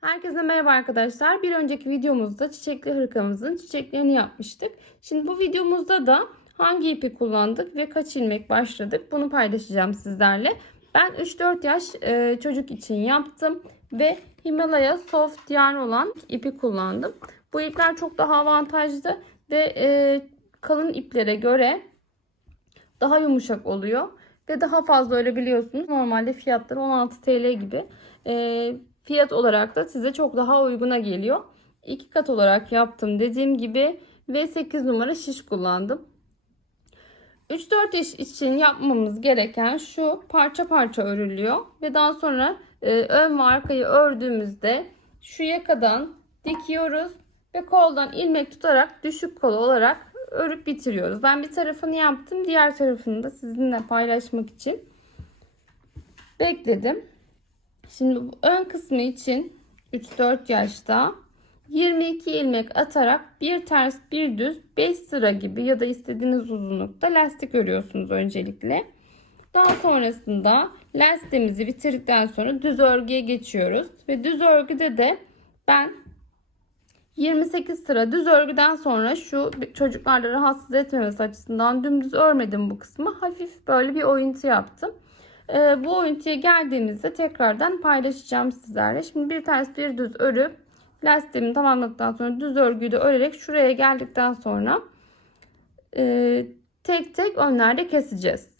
Herkese merhaba arkadaşlar. Bir önceki videomuzda çiçekli hırkamızın çiçeklerini yapmıştık. Şimdi bu videomuzda da hangi ipi kullandık ve kaç ilmek başladık bunu paylaşacağım sizlerle. Ben 3-4 yaş e, çocuk için yaptım ve Himalaya Soft yarn olan ipi kullandım. Bu ipler çok daha avantajlı ve e, kalın iplere göre daha yumuşak oluyor ve daha fazla örebiliyorsunuz. Normalde fiyatları 16 TL gibi. E, fiyat olarak da size çok daha uyguna geliyor. İki kat olarak yaptım dediğim gibi ve 8 numara şiş kullandım. 3-4 yaş için yapmamız gereken şu parça parça örülüyor ve daha sonra e, ön ve arkayı ördüğümüzde şu yakadan dikiyoruz ve koldan ilmek tutarak düşük kol olarak örüp bitiriyoruz. Ben bir tarafını yaptım. Diğer tarafını da sizinle paylaşmak için bekledim. Şimdi bu ön kısmı için 3-4 yaşta 22 ilmek atarak bir ters bir düz 5 sıra gibi ya da istediğiniz uzunlukta lastik örüyorsunuz öncelikle. Daha sonrasında lastiğimizi bitirdikten sonra düz örgüye geçiyoruz. Ve düz örgüde de ben 28 sıra düz örgüden sonra şu çocuklarda rahatsız etmemesi açısından dümdüz örmedim bu kısmı. Hafif böyle bir oyuntu yaptım. Ee, bu oyuntuya geldiğimizde tekrardan paylaşacağım sizlerle. Şimdi bir ters bir düz örüp lastiğimi tamamladıktan sonra düz örgüyü de örerek şuraya geldikten sonra e, tek tek önlerde keseceğiz.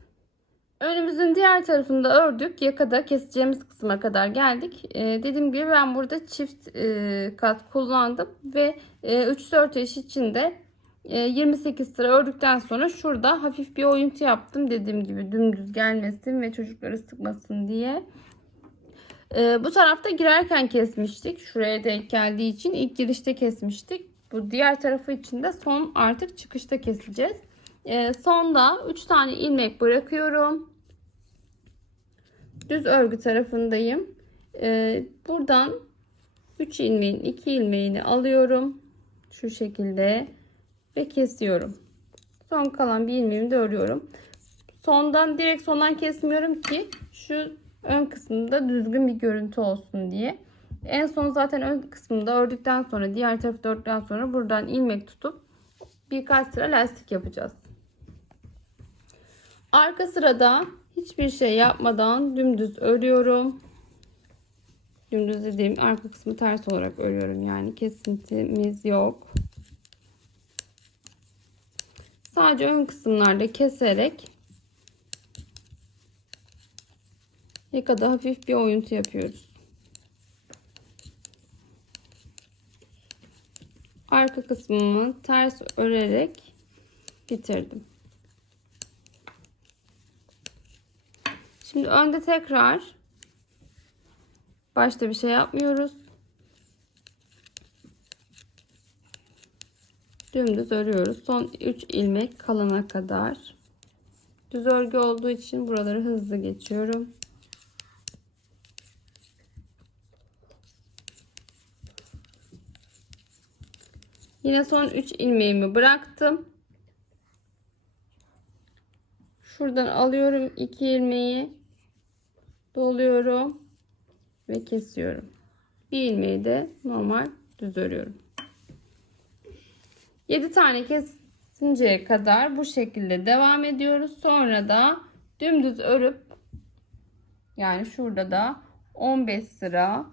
Önümüzün diğer tarafında ördük. Yakada keseceğimiz kısma kadar geldik. Ee, dediğim gibi ben burada çift e, kat kullandım. Ve e, 3-4 yaş içinde e, 28 sıra ördükten sonra şurada hafif bir oyuntu yaptım. Dediğim gibi dümdüz gelmesin ve çocukları sıkmasın diye. E, bu tarafta girerken kesmiştik. Şuraya denk geldiği için ilk girişte kesmiştik. Bu diğer tarafı için de son artık çıkışta keseceğiz. E, sonda 3 tane ilmek bırakıyorum. Düz örgü tarafındayım. E, buradan 3 ilmeğin 2 ilmeğini alıyorum. Şu şekilde ve kesiyorum. Son kalan bir ilmeğimi de örüyorum. Sondan direkt sondan kesmiyorum ki şu ön kısmında düzgün bir görüntü olsun diye. En son zaten ön kısmında ördükten sonra diğer tarafı ördükten sonra buradan ilmek tutup birkaç sıra lastik yapacağız. Arka sırada hiçbir şey yapmadan dümdüz örüyorum. Dümdüz dediğim arka kısmı ters olarak örüyorum yani kesintimiz yok. Sadece ön kısımlarda keserek yakada hafif bir oyuntu yapıyoruz. Arka kısmımı ters örerek bitirdim. Şimdi önde tekrar başta bir şey yapmıyoruz. Dümdüz örüyoruz. Son 3 ilmek kalana kadar. Düz örgü olduğu için buraları hızlı geçiyorum. Yine son 3 ilmeğimi bıraktım. Şuradan alıyorum 2 ilmeği doluyorum ve kesiyorum. Bir ilmeği de normal düz örüyorum. 7 tane kesinceye kadar bu şekilde devam ediyoruz. Sonra da dümdüz örüp yani şurada da 15 sıra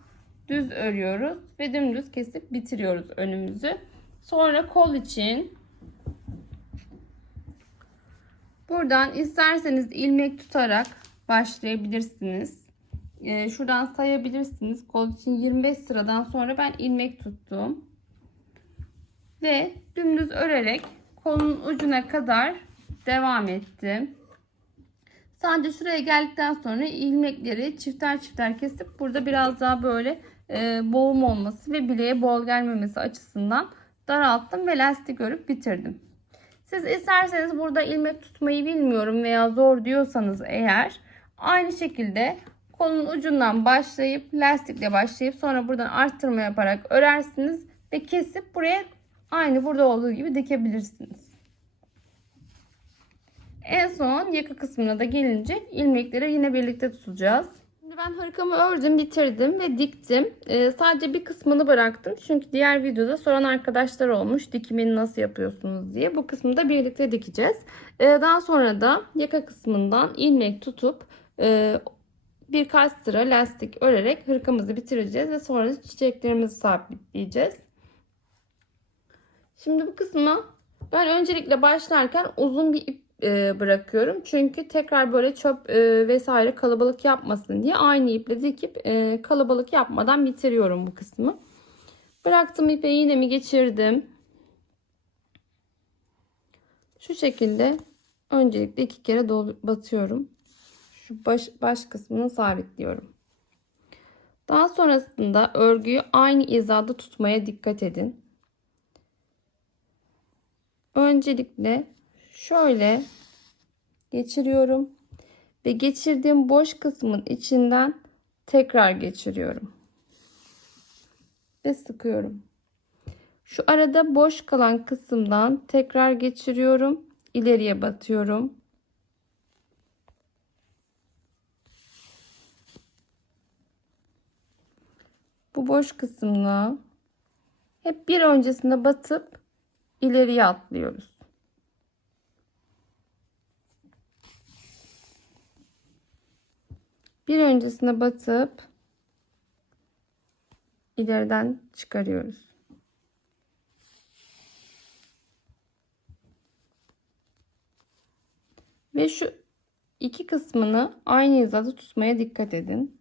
düz örüyoruz ve dümdüz kesip bitiriyoruz önümüzü. Sonra kol için buradan isterseniz ilmek tutarak başlayabilirsiniz. Ee, şuradan sayabilirsiniz. Kol için 25 sıradan sonra ben ilmek tuttum. Ve dümdüz örerek kolun ucuna kadar devam ettim. Sadece şuraya geldikten sonra ilmekleri çifter çifter kesip burada biraz daha böyle e, boğum olması ve bileğe bol gelmemesi açısından daralttım ve lastik örüp bitirdim. Siz isterseniz burada ilmek tutmayı bilmiyorum veya zor diyorsanız eğer aynı şekilde kolun ucundan başlayıp lastikle başlayıp sonra buradan arttırma yaparak örersiniz ve kesip buraya aynı burada olduğu gibi dikebilirsiniz. En son yaka kısmına da gelince ilmekleri yine birlikte tutacağız. Şimdi ben hırkamı ördüm, bitirdim ve diktim. Ee, sadece bir kısmını bıraktım. Çünkü diğer videoda soran arkadaşlar olmuş dikimini nasıl yapıyorsunuz diye. Bu kısmı da birlikte dikeceğiz. Ee, daha sonra da yaka kısmından ilmek tutup e, birkaç sıra lastik örerek hırkamızı bitireceğiz ve sonra çiçeklerimizi sabitleyeceğiz. Şimdi bu kısmı ben öncelikle başlarken uzun bir ip e, bırakıyorum. Çünkü tekrar böyle çöp e, vesaire kalabalık yapmasın diye aynı iple dikip e, kalabalık yapmadan bitiriyorum bu kısmı. Bıraktım ipe iğnemi geçirdim. Şu şekilde öncelikle iki kere batıyorum. Şu baş, baş kısmını sabitliyorum. Daha sonrasında örgüyü aynı hizada tutmaya dikkat edin. Öncelikle şöyle geçiriyorum ve geçirdiğim boş kısmın içinden tekrar geçiriyorum ve sıkıyorum. Şu arada boş kalan kısımdan tekrar geçiriyorum, ileriye batıyorum. Bu boş kısmını hep bir öncesinde batıp ileriye atlıyoruz. Bir öncesine batıp ileriden çıkarıyoruz. Ve şu iki kısmını aynı hizada tutmaya dikkat edin.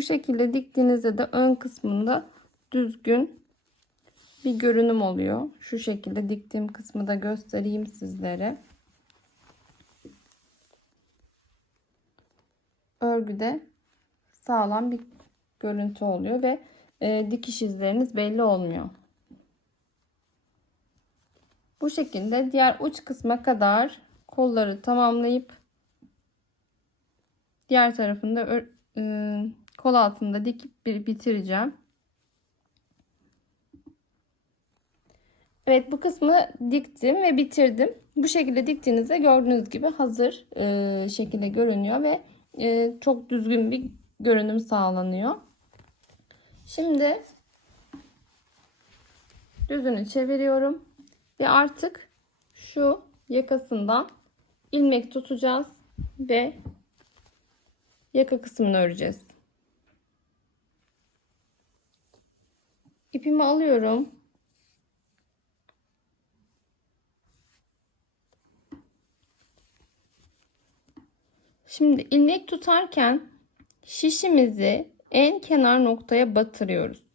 Bu şekilde diktiğinizde de ön kısmında düzgün bir görünüm oluyor. Şu şekilde diktiğim kısmı da göstereyim sizlere. Örgüde sağlam bir görüntü oluyor ve e, dikiş izleriniz belli olmuyor. Bu şekilde diğer uç kısma kadar kolları tamamlayıp diğer tarafında e, kol altında dikip bir bitireceğim. Evet bu kısmı diktim ve bitirdim. Bu şekilde diktiğinizde gördüğünüz gibi hazır e, şekilde görünüyor ve e, çok düzgün bir görünüm sağlanıyor. Şimdi düzünü çeviriyorum ve artık şu yakasından ilmek tutacağız ve yaka kısmını öreceğiz. İpimi alıyorum. Şimdi ilmek tutarken şişimizi en kenar noktaya batırıyoruz.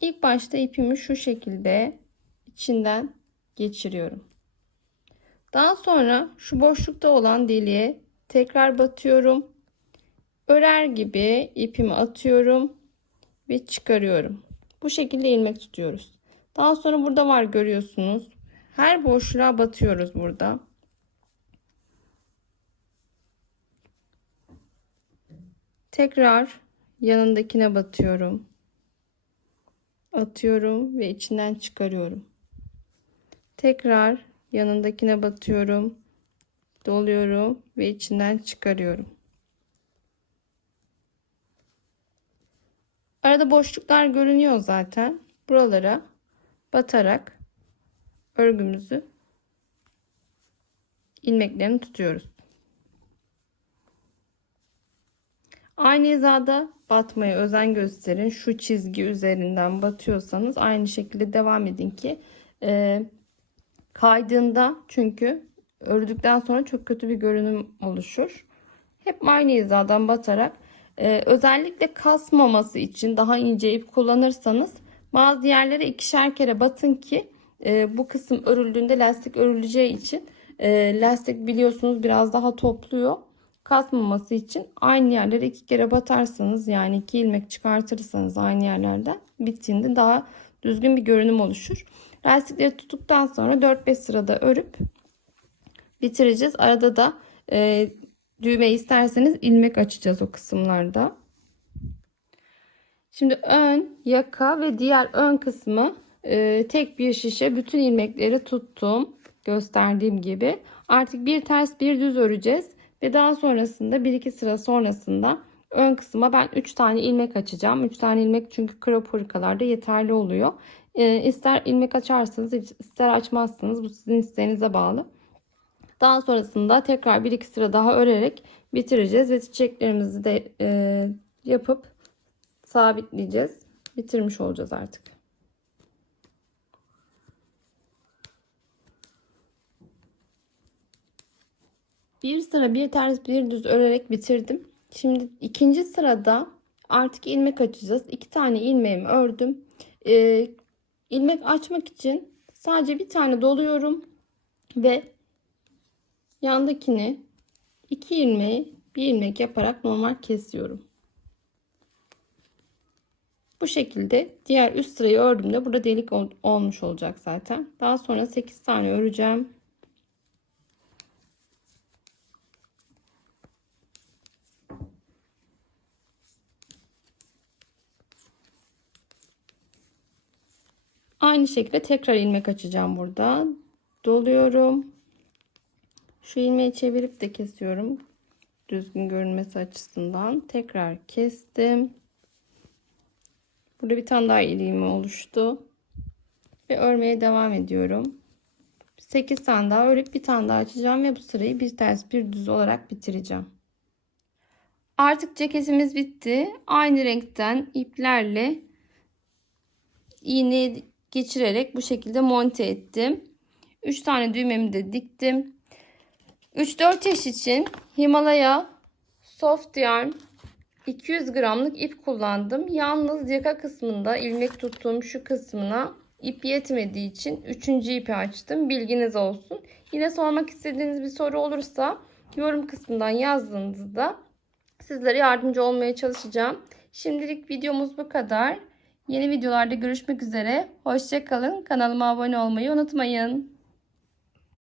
İlk başta ipimi şu şekilde içinden geçiriyorum. Daha sonra şu boşlukta olan deliğe tekrar batıyorum. Örer gibi ipimi atıyorum ve çıkarıyorum. Bu şekilde ilmek tutuyoruz. Daha sonra burada var görüyorsunuz. Her boşluğa batıyoruz burada. Tekrar yanındakine batıyorum. Atıyorum ve içinden çıkarıyorum. Tekrar yanındakine batıyorum. Doluyorum ve içinden çıkarıyorum. Arada boşluklar görünüyor zaten. Buralara batarak örgümüzü ilmeklerini tutuyoruz. Aynı hizada batmaya özen gösterin. Şu çizgi üzerinden batıyorsanız aynı şekilde devam edin ki e, kaydığında çünkü ördükten sonra çok kötü bir görünüm oluşur. Hep aynı hizadan batarak e, özellikle kasmaması için daha ince ip kullanırsanız bazı yerlere ikişer kere batın ki e, bu kısım örüldüğünde lastik örüleceği için e, lastik biliyorsunuz biraz daha topluyor. Kasmaması için aynı yerlere iki kere batarsanız yani iki ilmek çıkartırsanız aynı yerlerden bittiğinde daha düzgün bir görünüm oluşur. Lastikleri tuttuktan sonra 4-5 sırada örüp bitireceğiz. Arada da e, düğme isterseniz ilmek açacağız o kısımlarda. Şimdi ön, yaka ve diğer ön kısmı e, tek bir şişe bütün ilmekleri tuttum. Gösterdiğim gibi. Artık bir ters bir düz öreceğiz. Ve daha sonrasında 1-2 sıra sonrasında ön kısma ben 3 tane ilmek açacağım. 3 tane ilmek çünkü crop hırkalarda yeterli oluyor. E, ister ilmek açarsanız ister açmazsınız. Bu sizin isteğinize bağlı. Daha sonrasında tekrar 1-2 sıra daha örerek bitireceğiz. Ve çiçeklerimizi de e, yapıp sabitleyeceğiz. Bitirmiş olacağız artık. Bir sıra bir ters bir düz örerek bitirdim. Şimdi ikinci sırada artık ilmek açacağız. İki tane ilmeğimi ördüm. Ee, ilmek açmak için sadece bir tane doluyorum ve yandakini iki ilmeği bir ilmek yaparak normal kesiyorum. Bu şekilde diğer üst sırayı ördüğümde burada delik ol- olmuş olacak zaten. Daha sonra 8 tane öreceğim. Aynı şekilde tekrar ilmek açacağım burada. Doluyorum. Şu ilmeği çevirip de kesiyorum. Düzgün görünmesi açısından. Tekrar kestim. Burada bir tane daha iliğim oluştu. Ve örmeye devam ediyorum. 8 tane daha örüp bir tane daha açacağım ve bu sırayı bir ters bir düz olarak bitireceğim. Artık ceketimiz bitti. Aynı renkten iplerle iğne geçirerek bu şekilde monte ettim. 3 tane düğmemi de diktim. 3-4 yaş için Himalaya Soft Yarn 200 gramlık ip kullandım. Yalnız yaka kısmında ilmek tuttuğum şu kısmına ip yetmediği için 3. ipi açtım. Bilginiz olsun. Yine sormak istediğiniz bir soru olursa yorum kısmından yazdığınızda sizlere yardımcı olmaya çalışacağım. Şimdilik videomuz bu kadar. Yeni videolarda görüşmek üzere. Hoşçakalın. Kanalıma abone olmayı unutmayın.